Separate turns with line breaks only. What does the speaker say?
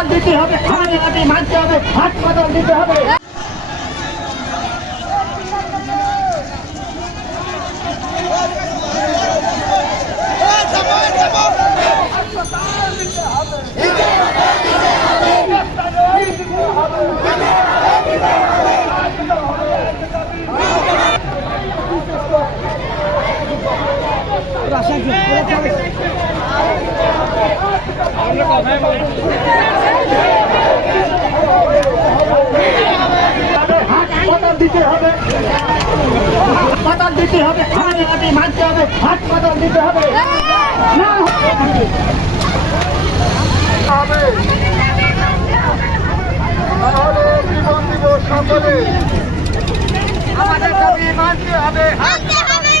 হাসপাতাল দিতে হবে হাসপাতাল মানতে হবে হাসপাতাল দিতে হবে। হাসপাতাল দিতে হবে। হাসপাতাল দিতে হবে হাসপাতাল মানতে হবে হাসপাতাল দিতে হবে। না
হবে। জীবন দিব সকলে আমাদের দাবি মানতে হবে
মানতে হবে।